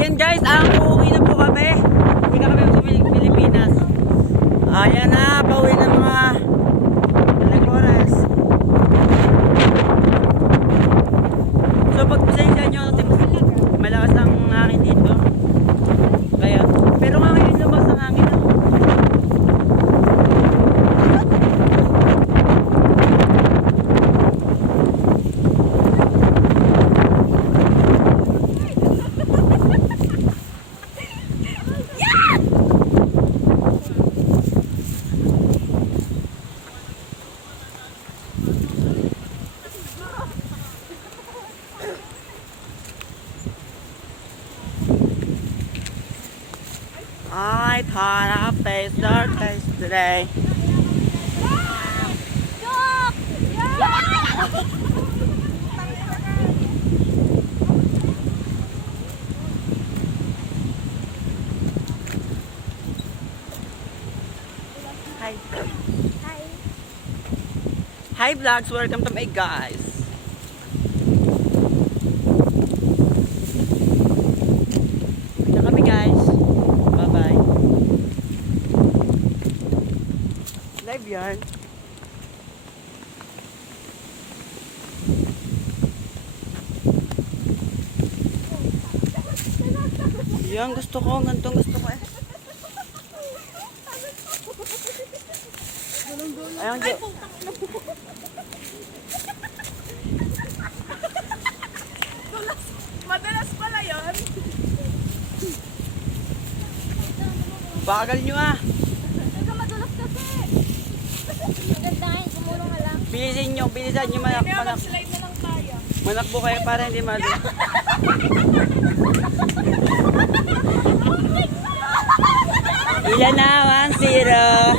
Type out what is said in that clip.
Ayan guys, uuwi na po kami. Hindi na kami sa Pilipinas. Ayan na, pauwi na mga Alegores. So pagpasensya nyo, malakas ang hangin dito. Kaya, pero nga ngayon lumabas ang hangin. I thought I'd face dark days today. Hi. Hi. Hi vlogs, welcome to my guys. Ito kami guys. Bye-bye. Live yan. Yan, gusto ko. Gantong gusto ko eh. Ayun, Madalas pala yun. bagal nyo ah. Hindi madulas kasi. Magandahin, kumulong ka lang. Bilisan nyo manak. Slide na lang tayo. Manakbo kayo para hindi madala. Ilan na? 1-0.